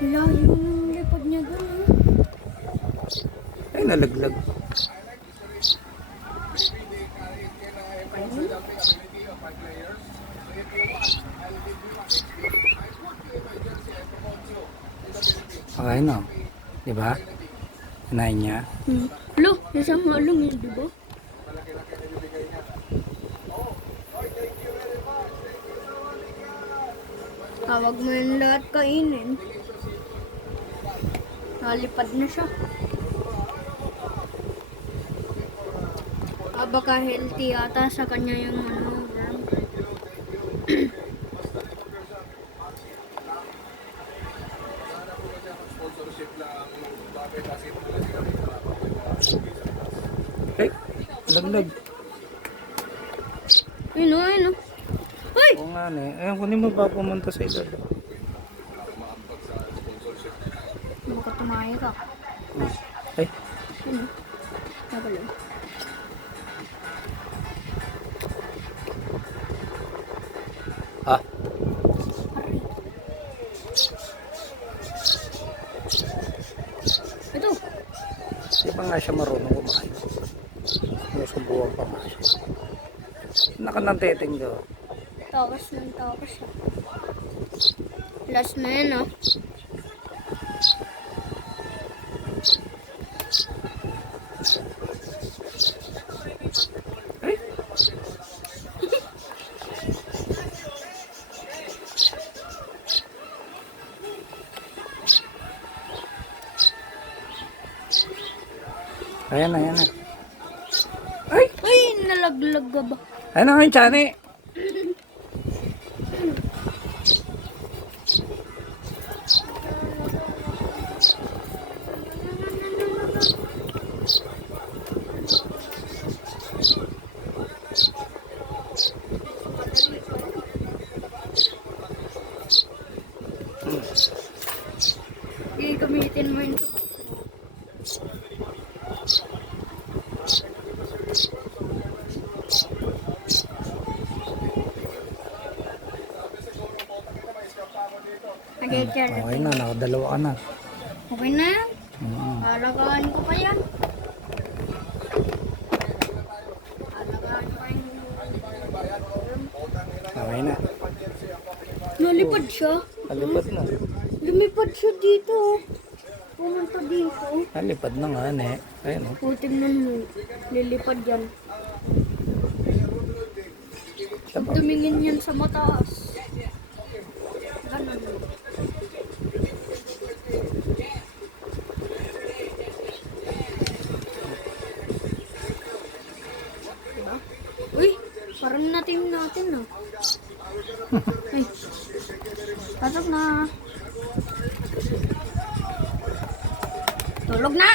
Layo ng lipad niya doon. Ay, nalaglag. Okay, no? Diba? Kinain niya. Lo, isang malong yun, diba? Tawag mo yung lahat kainin. Nalipad na siya. Baka healthy ata sa kanya yung worm. Ay, laglag. Ayun. Ay! Oo nga na. Ayun, kunin mo ba pumunta sa ilod? Baka tumaya ka. Ay, Ano? Nagalaw. ah. Ito. Di ba nga siya marunong kumain? Sinusubukan pa nga siya. Nakananteteng daw. Takas siya. Last na yan, oh. Ay, ayan na. Ay, nalaglag ka ba? Ayan na yung Chani. Sige, gamitin mo yun. Okay na, nakadalawa ka na. Okay na yan. Mm. Alagaan ko pa yan. Alagaan ko yan. Okay na. Nalipad siya. Nalipad na. Lumipad siya dito. Pumunta dito. Nalipad na nga, ne. Ayun, oh. Putim na lilipad yan. Diba? Tumingin yan sa mataas. Ganun. Diba? Uy, parang natin, no? Ay, pasok na. Tulog na!